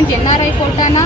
Percent N R I ಕೋಟಾನ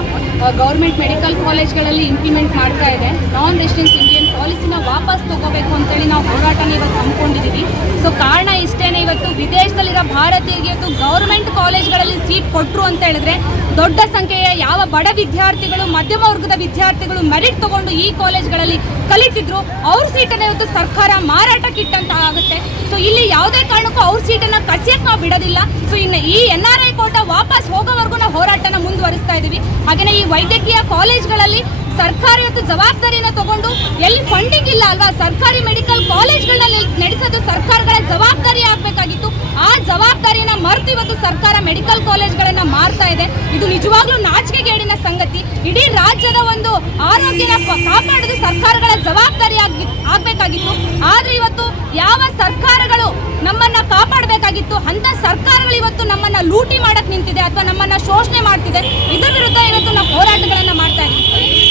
government medical ಕಾಲೇಜ್ಗಳಲ್ಲಿ implement ಮಾಡ್ತಾ ಇದೆ. ನಾನ್ ರೆಸಿಡೆನ್ಸ್ ಇಂಡಿಯನ್ ಪಾಲಿಸಿನ ವಾಪಸ್ ತಗೋಬೇಕು ಅಂತೇಳಿ ನಾವು ಹೋರಾಟನ ಇವತ್ತು ಹಮ್ಮಿಕೊಂಡಿದ್ದೀವಿ. ಸೊ ಕಾರಣ ಇಷ್ಟೇನೆ ಇವತ್ತು ವಿದೇಶದಲ್ಲಿರೋ ಭಾರತೀಯರಿಗೆ ಇವತ್ತು ಗೌರ್ಮೆಂಟ್ ಕಾಲೇಜ್ಗಳಲ್ಲಿ ಸೀಟ್ ಕೊಟ್ಟರು ಅಂತ ಹೇಳಿದ್ರೆ ದೊಡ್ಡ ಸಂಖ್ಯೆಯ ಯಾವ ಬಡ ವಿದ್ಯಾರ್ಥಿಗಳು, ಮಧ್ಯಮ ವರ್ಗದ ವಿದ್ಯಾರ್ಥಿಗಳು ಮೆರಿಟ್ ತಗೊಂಡು ಈ ಕಾಲೇಜ್ಗಳಲ್ಲಿ ಕಲಿತಿದ್ರು, ಅವ್ರ ಸೀಟನ್ನು ಇವತ್ತು ಸರ್ಕಾರ ಮಾರಾಟಕ್ಕಿಟ್ಟಂತ ಆಗುತ್ತೆ. ಸೊ ಇಲ್ಲಿ ಯಾವುದೇ ಕಾರಣಕ್ಕೂ ಅವ್ರ ಸೀಟನ್ನು ಕಸಿಯಕ್ಕೆ ನಾವು ಬಿಡೋದಿಲ್ಲ. ಸೊ ಇನ್ನು ಈ ಎನ್ ಆರ್ ಐ ಕೋಟ ವಾಪಸ್ ಹೋಗೋವರೆಗೂ ನಾವು ಹೋರಾಟನ ಮುಂದುವರಿಸ್ತಾ ಇದ್ದೀವಿ. ಹಾಗೆಯೇ ಈ ವೈದ್ಯಕೀಯ ಕಾಲೇಜ್ಗಳಲ್ಲಿ ಸರ್ಕಾರ ಇವತ್ತು ಜವಾಬ್ದಾರಿನ ತಗೊಂಡು ಎಲ್ಲಿ ಫಂಡಿಂಗ್ ಇಲ್ಲ ಅಲ್ವಾ? ಸರ್ಕಾರಿ ಮೆಡಿಕಲ್ ಕಾಲೇಜ್ಗಳಲ್ಲಿ ನಡೆಸೋದು ಸರ್ಕಾರಗಳ ಜವಾಬ್ದಾರಿ ಆಗಬೇಕಾಗಿತ್ತು. ಆ ಜವಾಬ್ದಾರಿನ ಮರೆತು ಇವತ್ತು ಸರ್ಕಾರ ಮೆಡಿಕಲ್ ಕಾಲೇಜ್ಗಳನ್ನ ಮಾರ್ತಾ ಇದೆ. ಇದು ನಿಜವಾಗ್ಲೂ ನಾಚಿಕೆಗೇಡಿನ ಸಂಗತಿ. ಇಡೀ ರಾಜ್ಯದ ಒಂದು ಆರೋಗ್ಯನ ಕಾಪಾಡೋದು ಸರ್ಕಾರಗಳ ಜವಾಬ್ದಾರಿ ಆಗಿ ಆಗ್ಬೇಕಾಗಿತ್ತು. ಆದ್ರೆ ಇವತ್ತು ಯಾವ ಸರ್ಕಾರಗಳು ನಮ್ಮನ್ನ ಕಾಪಾಡಬೇಕಾಗಿತ್ತು? ಅಂತ ಸರ್ಕಾರಗಳು ಇವತ್ತು ನಮ್ಮನ್ನ ಲೂಟಿ ಮಾಡಕ್ ನಿಂತಿದೆ ಅಥವಾ ನಮ್ಮನ್ನ ಶೋಷಣೆ ಮಾಡ್ತಿದೆ. ಇದರ ವಿರುದ್ಧ ಇವತ್ತು ನಾವು ಹೋರಾಟಗಳನ್ನ ಮಾಡ್ತಾ ಇದ್ದೀವಿ.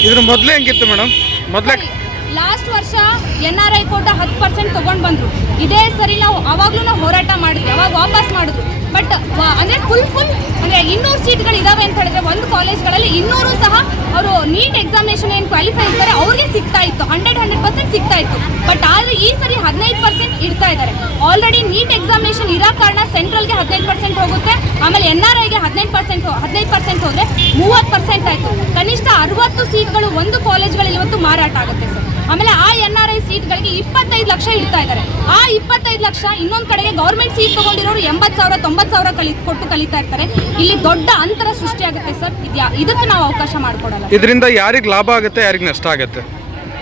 ಇದ್ರ ಮೊದಲೇ ಹೆಂಗಿತ್ತು ಮೇಡಮ್? ಮೊದಲೇ ಲಾಸ್ಟ್ ವರ್ಷ ಎನ್ ಆರ್ ಐ ಕೋಟ ಹತ್ತು ಪರ್ಸೆಂಟ್ ತೊಗೊಂಡು ಬಂದರು. ಇದೇ ಸರಿ ನಾವು ಅವಾಗಲೂ ಹೋರಾಟ ಮಾಡಿದ್ವಿ, ಅವಾಗ ವಾಪಸ್ ಮಾಡಿದ್ರು ಬಟ್ ಅಂದರೆ ಫುಲ್ ಫುಲ್ ಅಂದರೆ ಇನ್ನೂರು ಸೀಟ್ಗಳು ಇದಾವೆ ಅಂತ ಹೇಳಿದ್ರೆ ಒಂದು ಕಾಲೇಜ್ಗಳಲ್ಲಿ ಇನ್ನೂರು ಸಹ ಅವರು ನೀಟ್ ಎಕ್ಸಾಮಿನೇಷನ್ ಏನು ಕ್ವಾಲಿಫೈ ಇರ್ತಾರೆ, ಅವ್ರಿಗೆ ಸಿಗ್ತಾ ಇತ್ತು. ಹಂಡ್ರೆಡ್ ಹಂಡ್ರೆಡ್ ಪರ್ಸೆಂಟ್ ಸಿಗ್ತಾ ಇತ್ತು. ಬಟ್ ಆದರೆ ಈ ಸರಿ ಹದಿನೈದು ಪರ್ಸೆಂಟ್ ಇರ್ತಾ ಇದ್ದಾರೆ. ಆಲ್ರೆಡಿ ನೀಟ್ ಎಕ್ಸಾಮಿನೇಷನ್ ಇರೋ ಕಾರಣ ಸೆಂಟ್ರಲ್ಗೆ ಹದಿನೈದು ಪರ್ಸೆಂಟ್ ಹೋಗುತ್ತೆ. ಆಮೇಲೆ ಎನ್ ಆರ್ ಐಗೆ ಹದಿನೈದು ಪರ್ಸೆಂಟ್ ಹದಿನೈದು ಪರ್ಸೆಂಟ್ ಹೋದರೆ ಮೂವತ್ತು ಪರ್ಸೆಂಟ್ ಆಯಿತು. ಕನಿಷ್ಠ ಅರವತ್ತು ಸೀಟ್ಗಳು ಒಂದು ಕಾಲೇಜ್ಗಳಲ್ಲಿ ಇವತ್ತು ಮಾರಾಟ ಆಗುತ್ತೆ ಸರ್. ಆಮೇಲೆ ಆ ಎನ್ ಆರ್ ಐ ಸೀಟ್ಗಳಿಗೆ ಇಪ್ಪತ್ತೈದು ಲಕ್ಷ ಇಡ್ತಾ ಇದ್ದಾರೆ. ಆ ಇಪ್ಪತ್ತೈದು ಲಕ್ಷ ಇನ್ನೊಂದು ಕಡೆಗೆ ಗೌರ್ಮೆಂಟ್ ಸೀಟ್ ತಗೊಂಡಿರೋರು ಎಂಬತ್ತು ಸಾವಿರ ತೊಂಬತ್ತು ಸಾವಿರ ಕಲಿ ಕೊಟ್ಟು ಕಲಿತಾ ಇರ್ತಾರೆ. ಇಲ್ಲಿ ದೊಡ್ಡ ಅಂತರ ಸೃಷ್ಟಿಯಾಗುತ್ತೆ ಸರ್. ಇದ್ಯಾ ಇದಕ್ಕೆ ನಾವು ಅವಕಾಶ ಮಾಡಿಕೊಡಲ್ಲ. ಇದರಿಂದ ಯಾರಿಗೆ ಲಾಭ ಆಗುತ್ತೆ ಯಾರಿಗೆ ನಷ್ಟ ಆಗುತ್ತೆ?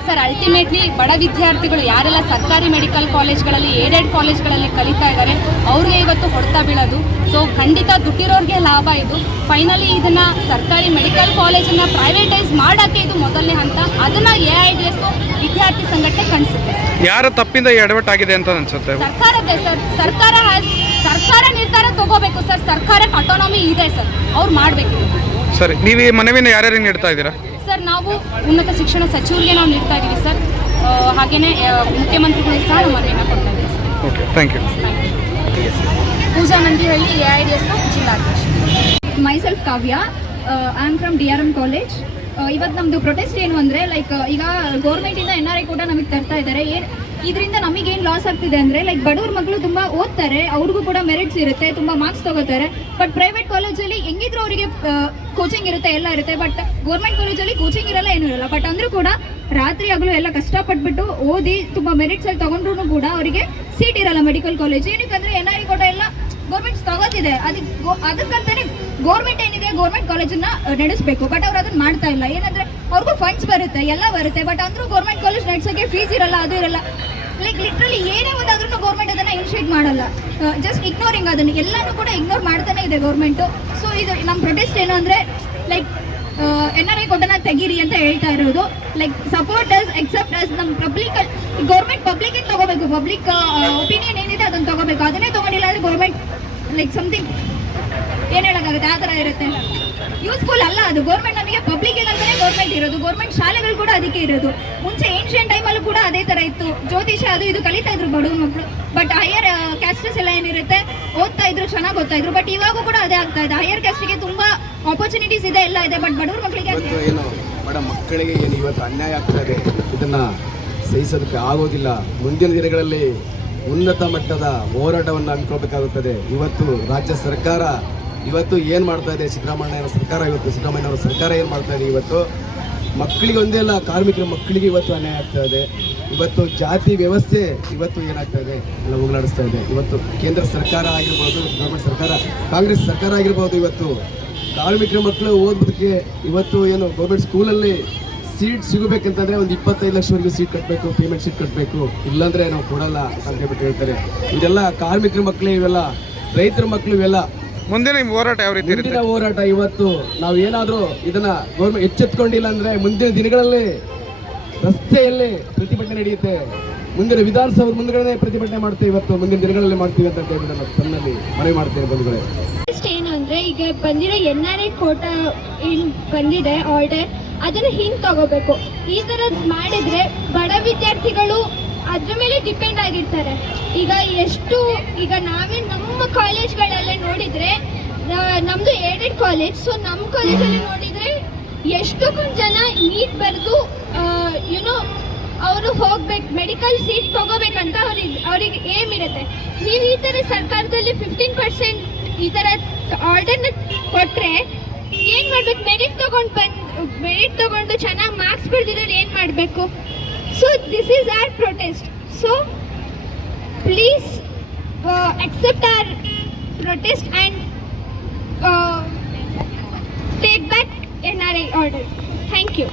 ಸರ್ ಅಲ್ಟಿಮೇಟ್ಲಿ ಬಡ ವಿದ್ಯಾರ್ಥಿಗಳು ಯಾರೆಲ್ಲ ಸರ್ಕಾರಿ ಮೆಡಿಕಲ್ ಕಾಲೇಜ್ಗಳಲ್ಲಿ ಏಡೆಡ್ ಕಾಲೇಜ್ಗಳಲ್ಲಿ ಕಲಿತಾ ಇದ್ದಾರೆ ಅವ್ರಿಗೆ ಇವತ್ತು ಹೊಡೆತ ಬೀಳೋದು. ಸೊ ಖಂಡಿತ ದುಡ್ಡಿರೋರಿಗೆ ಲಾಭ ಇದು. ಫೈನಲಿ ಇದನ್ನ ಸರ್ಕಾರಿ ಮೆಡಿಕಲ್ ಕಾಲೇಜನ್ನ ಪ್ರೈವೇಟೈಸ್ ಮಾಡೋಕ್ಕೆ ಇದು ಮೊದಲನೇ ಹಂತ. ಅದನ್ನ ಎ ಐ ಡಿ ಎಸ್ ವಿದ್ಯಾರ್ಥಿ ಸಂಘಟನೆ ಕಣಿಸುತ್ತೆ. ಯಾರ ತಪ್ಪಿಂದ ಎಡವಟ್ಟಾಗಿದೆ ಅಂತ ಅನ್ಸುತ್ತೆ? ಸರ್ಕಾರದೇ ಸರ್. ಸರ್ಕಾರ ಸರ್ಕಾರ ನಿರ್ಧಾರ ತಗೋಬೇಕು ಸರ್. ಸರ್ಕಾರಕ್ಕೆ ಅಟೋನಮಿ ಇದೆ ಸರ್. ಅವ್ರು ಮಾಡಬೇಕು. ಸರಿ ನೀವು ಈ ಮನವಿನ ಯಾರ್ಯಾರಿಗೆ ನೀಡ್ತಾ ಇದ್ದೀರಾ? ಸರ್ ನಾವು ಉನ್ನತ ಶಿಕ್ಷಣ ಸಚಿವರಿಗೆ ನಾವು ನೀಡ್ತಾ ಇದ್ದೀವಿ ಸರ್. ಹಾಗೆಯೇ ಮುಖ್ಯಮಂತ್ರಿಗಳಿಗೆ ಸಹ ನಾವು ಮನವಿಯನ್ನು ಕೊಡ್ತಾ ಇದ್ದೀವಿ sir. Okay thank you Pooja Nandihalli A I D S ಜಿಲ್ಲಾಧ್ಯಕ್ಷ. Myself Kavya I am from D R M college ಇವತ್ತು ನಮ್ಮದು ಪ್ರೊಟೆಸ್ಟ್ ಏನು ಅಂದರೆ ಲೈಕ್ ಈಗ ಗೌರ್ಮೆಂಟಿಂದ ಎನ್ ಆರ್ ಐ ಕೂಡ ನಮಗೆ ತರ್ತಾ ಇದ್ದಾರೆ ಏನು ಇದರಿಂದ ನಮಗೇನು ಲಾಸ್ ಆಗ್ತಿದೆ ಅಂದರೆ ಲೈಕ್ ಬಡವ್ರ ಮಕ್ಕಳು ತುಂಬ ಓದ್ತಾರೆ, ಅವ್ರಿಗೂ ಕೂಡ ಮೆರಿಟ್ಸ್ ಇರುತ್ತೆ, ತುಂಬ ಮಾರ್ಕ್ಸ್ ತಗೋತಾರೆ. ಬಟ್ ಪ್ರೈವೇಟ್ ಕಾಲೇಜಲ್ಲಿ ಹೆಂಗಿದ್ರು ಅವರಿಗೆ ಕೋಚಿಂಗ್ ಇರುತ್ತೆ, ಎಲ್ಲ ಇರುತ್ತೆ. ಬಟ್ ಗೌರ್ಮೆಂಟ್ ಕಾಲೇಜಲ್ಲಿ ಕೋಚಿಂಗ್ ಇರಲ್ಲ, ಏನೂ ಇರಲ್ಲ. ಬಟ್ ಅಂದರೂ ಕೂಡ ರಾತ್ರಿ ಆಗಲೂ ಎಲ್ಲ ಕಷ್ಟಪಟ್ಬಿಟ್ಟು ಓದಿ ತುಂಬ ಮೆರಿಟ್ಸಲ್ಲಿ ತೊಗೊಂಡ್ರು ಕೂಡ ಅವರಿಗೆ ಸೀಟ್ ಇರಲ್ಲ ಮೆಡಿಕಲ್ ಕಾಲೇಜ್ ಏನಕ್ಕಂದರೆ ಎನ್ ಆರ್ ಐ ಎಲ್ಲ ಗೌರ್ಮೆಂಟ್ ತಗೋತಿದೆ. ಅದಕ್ಕೆ ಅದಕ್ಕಂತಾನೆ ಗೌರ್ಮೆಂಟ್ ಏನಿದೆ ಗೌರ್ಮೆಂಟ್ ಕಾಲೇಜನ್ನ ನಡೆಸಬೇಕು. ಬಟ್ ಅವ್ರು ಅದನ್ನ ಮಾಡ್ತಾ ಇಲ್ಲ. ಏನಂದ್ರೆ ಅವ್ರಿಗೂ ಫಂಡ್ಸ್ ಬರುತ್ತೆ, ಎಲ್ಲ ಬರುತ್ತೆ. ಬಟ್ ಅಂದ್ರೂ ಗೌರ್ಮೆಂಟ್ ಕಾಲೇಜ್ ನಡೆಸೋಕೆ ಫೀಸ್ ಇರಲ್ಲ, ಅದು ಇರಲ್ಲ. ಲೈಕ್ ಲಿಟ್ರಲಿ ಏನೇ ಒಂದಾದ್ರೂ ಗೌರ್ಮೆಂಟ್ ಅದನ್ನ ಇನಿಷಿಯೇಟ್ ಮಾಡಲ್ಲ. ಜಸ್ಟ್ ಇಗ್ನೋರಿಂಗ್ ಅದನ್ನ. ಎಲ್ಲಾನು ಕೂಡ ಇಗ್ನೋರ್ ಮಾಡ್ತಾನೆ ಇದೆ ಗೌರ್ಮೆಂಟು ಸೊ ಇದು ನಮ್ಮ ಪ್ರೊಟೆಸ್ಟ್ ಏನು ಅಂದ್ರೆ ಲೈಕ್ ಎನ್ ಆರ್ ಐ ಕೊಟ್ಟನ ತೆಗೀರಿ ಅಂತ ಹೇಳ್ತಾ ಇರೋದು. Like support us accept us ನಮ್ಮ ಪಬ್ಲಿಕ್ ಗೌರ್ಮೆಂಟ್ ಪಬ್ಲಿಕ್ ತಗೋಬೇಕು? ಪಬ್ಲಿಕ್ ಒಪಿನಿಯನ್ ಏನಿದೆ ಅದನ್ನ ತಗೋಬೇಕು. ಅದನ್ನೇ ತಗೊಂಡಿಲ್ಲ ಅಂದ್ರೆ ಗೌರ್ಮೆಂಟ್ ಲೈಕ್ ಸಮಥಿಂಗ್ ಏನ್ ಹೇಳಕ್ಕಾಗುತ್ತೆ? ಆ ಥರ ಇರುತ್ತೆ. ಯೂಸ್ಫುಲ್ ಅಲ್ಲ ಅದು. ಗೌರ್ಮೆಂಟ್ ನಮಗೆ ಪಬ್ಲಿಕ್ ಅಂತಾನೆ ಗೌರ್ಮೆಂಟ್ ಇರೋದು. ಗೌರ್ಮೆಂಟ್ ಶಾಲೆಗಳು ಕೂಡ ಅದಕ್ಕೆ ಇರೋದು. ಮುಂಚೆ ಏನ್ಷಿಯನ್ ಟೈಮಲ್ಲೂ ಕೂಡ ಅದೇ ಥರ ಇತ್ತು. ಜ್ಯೋತಿಷ ಅದು ಇದು ಕಲಿತಾ ಇದ್ರು ಬಡವ್ರ ಮಕ್ಕಳು ಬಟ್ ಹೈಯರ್ ಕ್ಯಾಸ್ಟಸ್ ಎಲ್ಲ ಏನಿರುತ್ತೆ, ಓದ್ತಾ ಇದ್ರು, ಚೆನ್ನಾಗಿ ಓದ್ತಾ ಇದ್ರು. ಬಟ್ ಇವಾಗೂ ಕೂಡ ಅದೇ ಆಗ್ತಾ ಇದೆ. ಹೈಯರ್ ಕ್ಯಾಸ್ಟಿಗೆ ತುಂಬಾ ಆಪರ್ಚುನಿಟೀಸ್ ಇದೆ, ಎಲ್ಲ ಇದೆ. ಬಟ್ ಬಡವ್ರ ಮಕ್ಕಳಿಗೆ ಬಡ ಮಕ್ಕಳಿಗೆ ಏನು ಇವತ್ತು ಅನ್ಯಾಯ ಆಗ್ತಾ ಇದೆ? ಇದನ್ನ ಸಹಿಸೋದಕ್ಕೆ ಆಗೋದಿಲ್ಲ. ಮುಂದಿನ ದಿನಗಳಲ್ಲಿ ಉನ್ನತ ಮಟ್ಟದ ಹೋರಾಟವನ್ನು ಹಮ್ಮಿಕೊಳ್ಬೇಕಾಗುತ್ತದೆ. ಇವತ್ತು ರಾಜ್ಯ ಸರ್ಕಾರ, ಇವತ್ತು ಏನು ಮಾಡ್ತಾ ಇದೆ ಸಿದ್ದರಾಮಯ್ಯ ಸರ್ಕಾರ, ಇವತ್ತು ಸಿದ್ದರಾಮಯ್ಯನವರ ಸರ್ಕಾರ ಏನು ಮಾಡ್ತಾ ಇದೆ ಇವತ್ತು? ಮಕ್ಕಳಿಗೆ ಒಂದೇ ಅಲ್ಲ, ಕಾರ್ಮಿಕರ ಮಕ್ಕಳಿಗೆ ಇವತ್ತು ಅನ್ಯಾಯ ಆಗ್ತಾ ಇದೆ. ಇವತ್ತು ಜಾತಿ ವ್ಯವಸ್ಥೆ ಇವತ್ತು ಏನಾಗ್ತಾ ಇದೆ? ಎಲ್ಲ ಹೋಗಲಾಡಿಸ್ತಾ ಇದೆ. ಇವತ್ತು ಕೇಂದ್ರ ಸರ್ಕಾರ ಆಗಿರ್ಬೋದು, ಗೌರ್ಮೆಂಟ್ ಸರ್ಕಾರ, ಕಾಂಗ್ರೆಸ್ ಸರ್ಕಾರ ಆಗಿರ್ಬೋದು ಇವತ್ತು. ಕಾರ್ಮಿಕರ ಮಕ್ಕಳು ಓದೋದಕ್ಕೆ ಇವತ್ತು ಏನು ಗೌರ್ಮೆಂಟ್ ಸ್ಕೂಲಲ್ಲಿ ಸೀಟ್ ಸಿಗಬೇಕಂತಂದ್ರೆ ಒಂದು ಇಪ್ಪತ್ತೈದು ಲಕ್ಷವರೆಗೂ ಸೀಟ್ ಕಟ್ಟಬೇಕು ಪೇಮೆಂಟ್ ಸೀಟ್ ಕಟ್ಟಬೇಕು ಇಲ್ಲಾಂದ್ರೆ ನಾವು ಕೊಡಲ್ಲ ಅಂತ ಹೇಳ್ಬಿಟ್ಟು ಹೇಳ್ತಾರೆ. ಇದೆಲ್ಲ ಕಾರ್ಮಿಕರ ಮಕ್ಕಳು ಇವೆಲ್ಲ ರೈತರ ಮಕ್ಕಳು ಇವೆಲ್ಲ. ಮುಂದಿನ ಹೋರಾಟ ಯಾವ ರೀತಿ ಇರುತ್ತೆ? ಮುಂದಿನ ಹೋರಾಟ ಇವತ್ತು ನಾವು ಏನಾದರೂ ಇದನ್ನ ಗೌರ್ಮೆಂಟ್ ಎಚ್ಚೆತ್ಕೊಂಡಿಲ್ಲ ಅಂದ್ರೆ ಮುಂದಿನ ದಿನಗಳಲ್ಲಿ ರಸ್ತೆಯಲ್ಲಿ ಪ್ರತಿಭಟನೆ ನಡೆಯುತ್ತೆ. ಮುಂದಿನ ವಿಧಾನಸೌಧ ಮುಂದ್ಗಡೆ ಪ್ರತಿಭಟನೆ ಮಾಡ್ತೇವೆ ಇವತ್ತು ಮುಂದಿನ ದಿನಗಳಲ್ಲಿ ಮಾಡ್ತೀವಿ ಅಂತ ಹೇಳ್ಬಿಟ್ಟು ನಾನು ತನ್ನಲ್ಲಿ ಮನವಿ ಮಾಡ್ತೇನೆ ಬಂಧುಗಳೇ. ಏನು ಅಂದರೆ ಈಗ ಬಂದಿರೋ ಎನ್ ಆರ್ ಐ ಕೋಟಾ ಏನು ಬಂದಿದೆ ಆರ್ಡರ್ ಅದನ್ನು ಹಿಂದೆ ತಗೋಬೇಕು. ಈ ಥರದ್ದು ಮಾಡಿದರೆ ಬಡ ವಿದ್ಯಾರ್ಥಿಗಳು ಅದ್ರ ಮೇಲೆ ಡಿಪೆಂಡ್ ಆಗಿರ್ತಾರೆ. ಈಗ ಎಷ್ಟು, ಈಗ ನಾವೇ ನಮ್ಮ ಕಾಲೇಜ್ಗಳಲ್ಲೇ ನೋಡಿದರೆ ನಮ್ಮದು ಏಡೆಡ್ ಕಾಲೇಜ್ ಸೊ ನಮ್ಮ ಕಾಲೇಜಲ್ಲಿ ನೋಡಿದರೆ ಎಷ್ಟೊಂದು ಜನ ನೀಟ್ ಬರೆದು ಯುನೋ ಅವರು ಹೋಗ್ಬೇಕು ಮೆಡಿಕಲ್ ಸೀಟ್ ತಗೋಬೇಕಂತ ಅವ್ರಿಗೆ, ಅವರಿಗೆ ಏಮ್ ಇರುತ್ತೆ. ನೀವು ಈ ಥರ ಸರ್ಕಾರದಲ್ಲಿ ಫಿಫ್ಟೀನ್ ಪರ್ಸೆಂಟ್ ಈ ಥರ ಆರ್ಡರ್ನ ಕೊಟ್ಟರೆ ಏನು ಮಾಡ್ಬೇಕು? ಮೆರಿಟ್ ತೊಗೊಂಡು ಬಂದು ಮೆರಿಟ್ ತಗೊಂಡು ಚೆನ್ನಾಗಿ ಮಾರ್ಕ್ಸ್ ಪಡೆದಿದ್ರೆ ಏನು ಮಾಡಬೇಕು so this is our protest so please uh, accept our protest and uh, take back NRI order. Thank you.